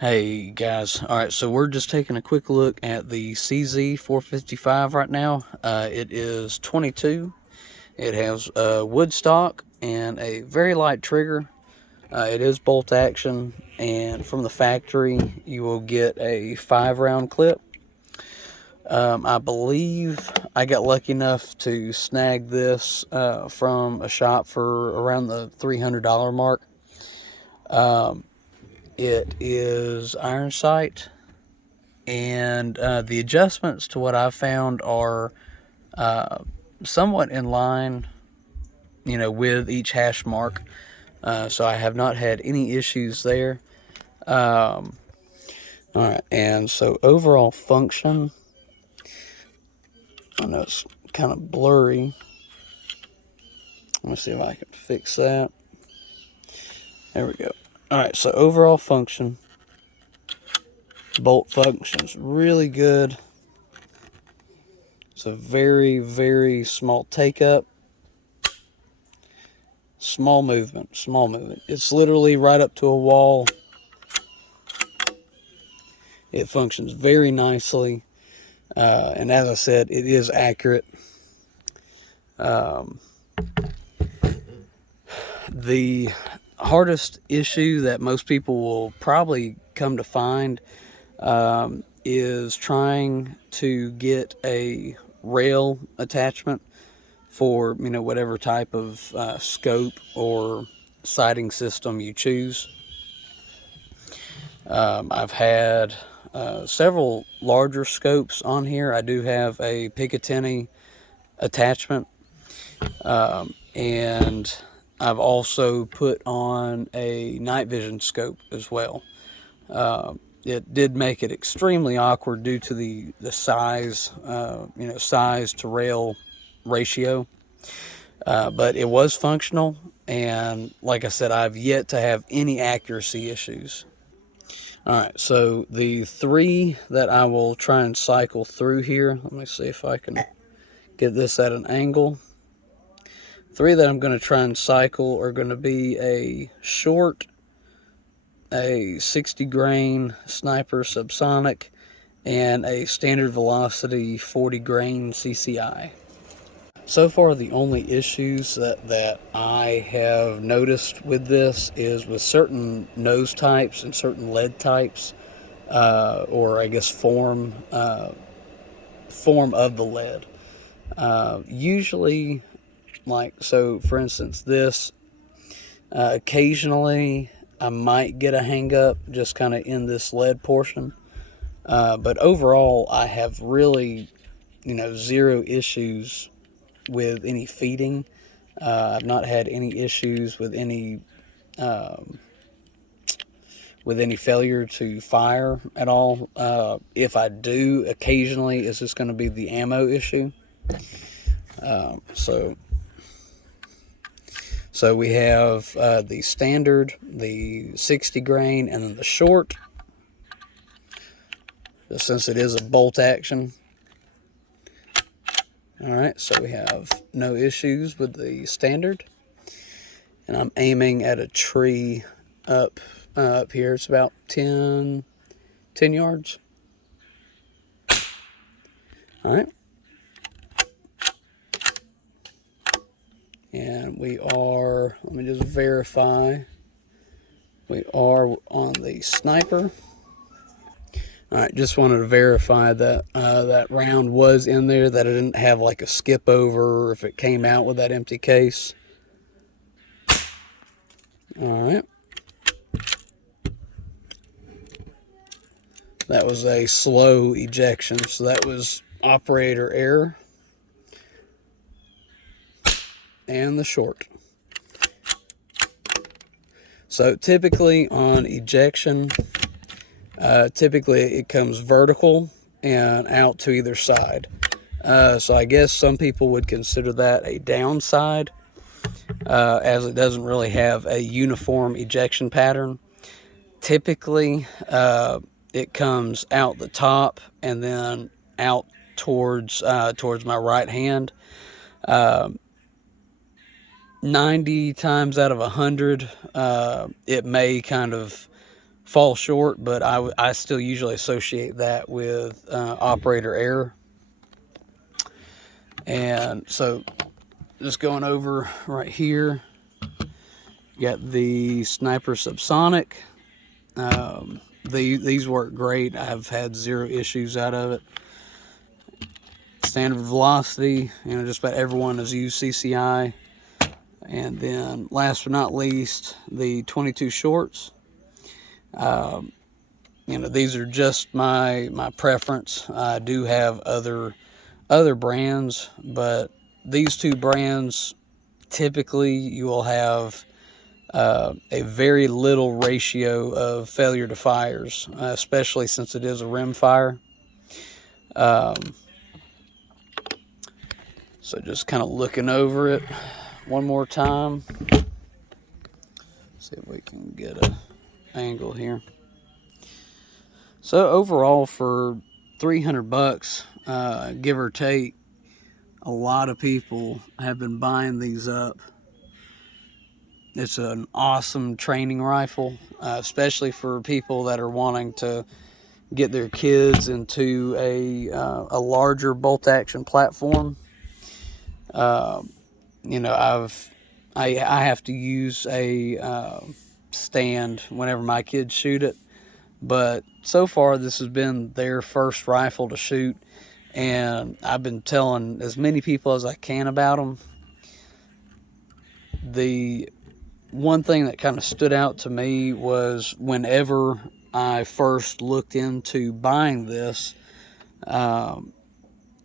Hey guys, alright, so we're just taking a quick look at the CZ455 right now. It is 22. It has wood stock and a very light trigger. It is bolt action, and from the factory you will get a 5-round clip. I believe I got lucky enough to snag this from a shop for around the $300 mark. It is iron sight, and the adjustments to what I've found are somewhat in line, with each hash mark. So I have not had any issues there. All right, and so overall function, I know it's kind of blurry. Let me see if I can fix that. There we go. All right, so overall function, bolt functions really good. It's a very, very small take up. Small movement. It's literally right up to a wall. It functions very nicely. And as I said, it is accurate. The hardest issue that most people will probably come to find is trying to get a rail attachment for whatever type of scope or sighting system you choose. I've had several larger scopes on here. I do have a Picatinny attachment, and I've also put on a night vision scope as well. It did make it extremely awkward due to the size, size to rail ratio, but it was functional, and like I said, I've yet to have any accuracy issues. Alright, so the 3 that I will try and cycle through here, let me see if I can get this at an angle. 3 that I'm going to try and cycle are going to be a short, a 60 grain sniper subsonic, and a standard velocity 40 grain CCI. So far, the only issues that I have noticed with this is with certain nose types and certain lead types, or I guess form of the lead. Usually, so for instance, this, occasionally I might get a hang up just kind of in this lead portion. But overall, I have really, zero issues with any feeding. I've not had any issues with any failure to fire at all. If I do, occasionally, it's just going to be the ammo issue. So we have the standard, the 60 grain, and then the short. Since it is a bolt action. Alright, so we have no issues with the standard. And I'm aiming at a tree up here. It's about 10 yards. Alright. And we are, let me just verify, we are on the sniper. Alright, just wanted to verify that that round was in there, that I didn't have like a skip over or if it came out with that empty case. Alright. That was a slow ejection, so that was operator error. And the short. So typically on ejection, typically it comes vertical and out to either side. So I guess some people would consider that a downside, as it doesn't really have a uniform ejection pattern. Typically, it comes out the top and then out towards my right hand. 90 times out of 100, it may kind of fall short, but I still usually associate that with operator error. And so just going over right here, you got the Sniper Subsonic. These work great. I've had zero issues out of it. Standard velocity, just about everyone has used CCI. And then last but not least, the 22 shorts. These are just my preference. I do have other brands, but these two brands, typically you will have a very little ratio of failure to fires, especially since it is a rim fire. So just kind of looking over it one more time. See if we can get an angle here. So overall, for $300, give or take, a lot of people have been buying these up. It's an awesome training rifle, especially for people that are wanting to get their kids into a larger bolt action platform. I have to use a stand whenever my kids shoot it, but so far this has been their first rifle to shoot, and I've been telling as many people as I can about them. The one thing that kind of stood out to me was whenever I first looked into buying this, I'd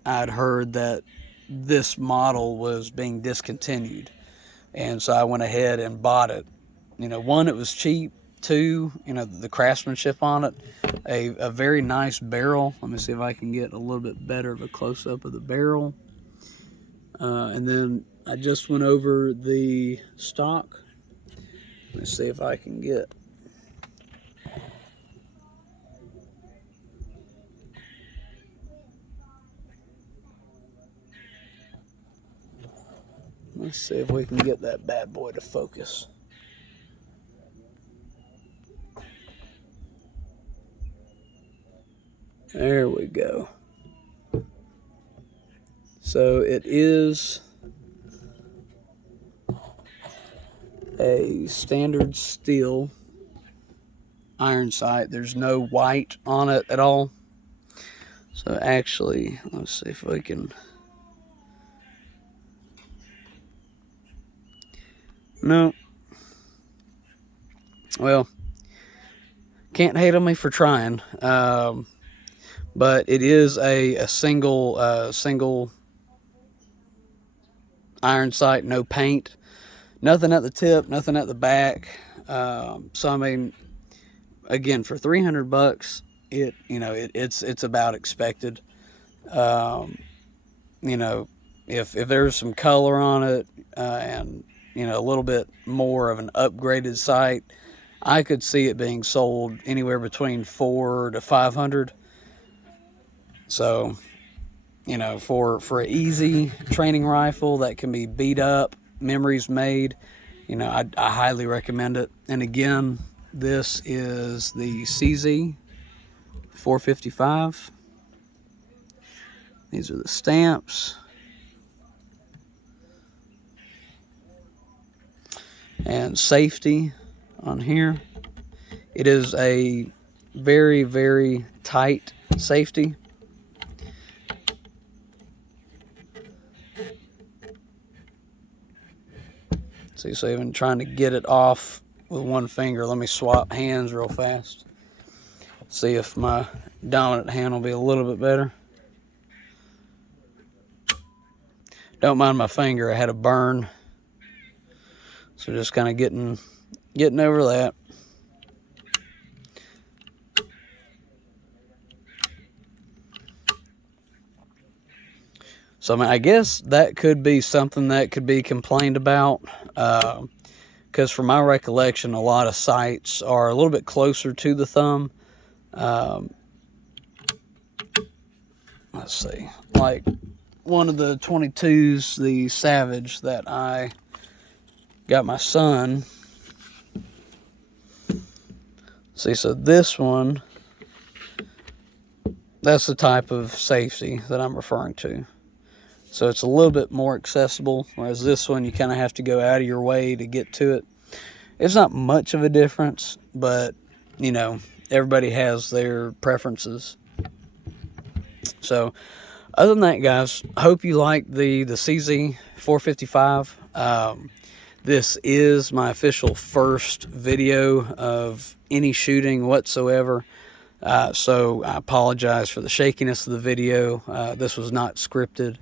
heard that this model was being discontinued, and so I went ahead and bought it. One, it was cheap. Two, the craftsmanship on it, a very nice barrel. Let me see if I can get a little bit better of a close-up of the barrel. And then I just went over the stock. Let's see if I can get. Let's see if we can get that bad boy to focus. There we go. So it is a standard steel iron sight. There's no white on it at all. So actually, let's see if we can. No. Well, can't hate on me for trying. But it is a single iron sight, no paint, nothing at the tip, nothing at the back. So I mean, again, for $300, it's about expected. If there's some color on it, and a little bit more of an upgraded sight, I could see it being sold anywhere between $400 to $500. So, for an easy training rifle that can be beat up, memories made, I highly recommend it. And again, this is the CZ 455. These are the stamps. And safety on here. It is a very, very tight safety. See, so even trying to get it off with one finger. Let me swap hands real fast. See if my dominant hand will be a little bit better. Don't mind my finger. I had a burn. So just kind of getting over that. So I mean, I guess that could be something that could be complained about, because from my recollection, a lot of sights are a little bit closer to the thumb. Let's see, like one of the 22s, the Savage that I got my son. See, so this one, that's the type of safety that I'm referring to. So it's a little bit more accessible, whereas this one, you kind of have to go out of your way to get to it. It's not much of a difference, but, you know, everybody has their preferences. So, other than that, guys, I hope you like the CZ455. This is my official first video of any shooting whatsoever. So I apologize for the shakiness of the video. This was not scripted.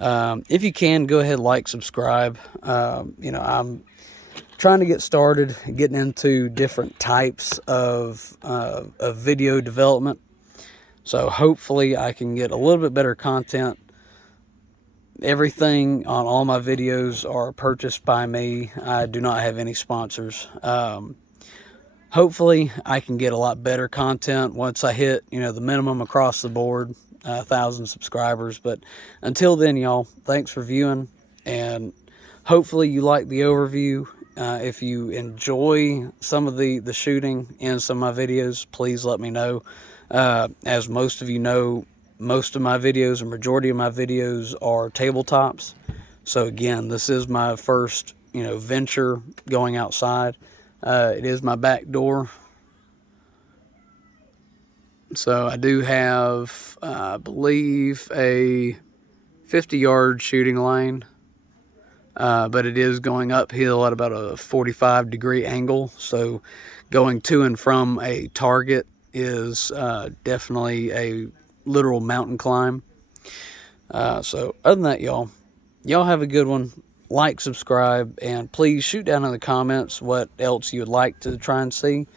If you can, go ahead, like, subscribe. You know, I'm trying to get started, getting into different types of video development. So hopefully I can get a little bit better content. Everything on all my videos are purchased by me. I do not have any sponsors. Hopefully I can get a lot better content once I hit, you know, the minimum across the board, 1,000 subscribers. But until then, y'all, thanks for viewing, and hopefully you like the overview. If you enjoy some of the shooting in some of my videos, please let me know. As most of you know, most of my videos, or majority of my videos, are tabletops. So again, this is my first, you know, venture going outside. It is my back door. So I do have, I believe, a 50-yard shooting lane. But it is going uphill at about a 45-degree angle. So going to and from a target is definitely a literal mountain climb. So other than that, y'all have a good one. Like, subscribe, and please shoot down in the comments what else you would like to try and see.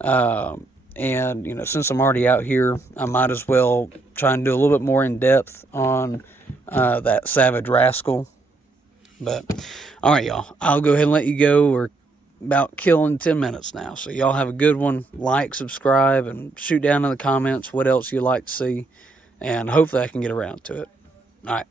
And, you know, since I'm already out here, I might as well try and do a little bit more in depth on that Savage Rascal. But, all right, y'all, I'll go ahead and let you go. We're about killing 10 minutes now. So y'all have a good one. Like, subscribe, and shoot down in the comments what else you'd like to see. And hopefully I can get around to it. All right.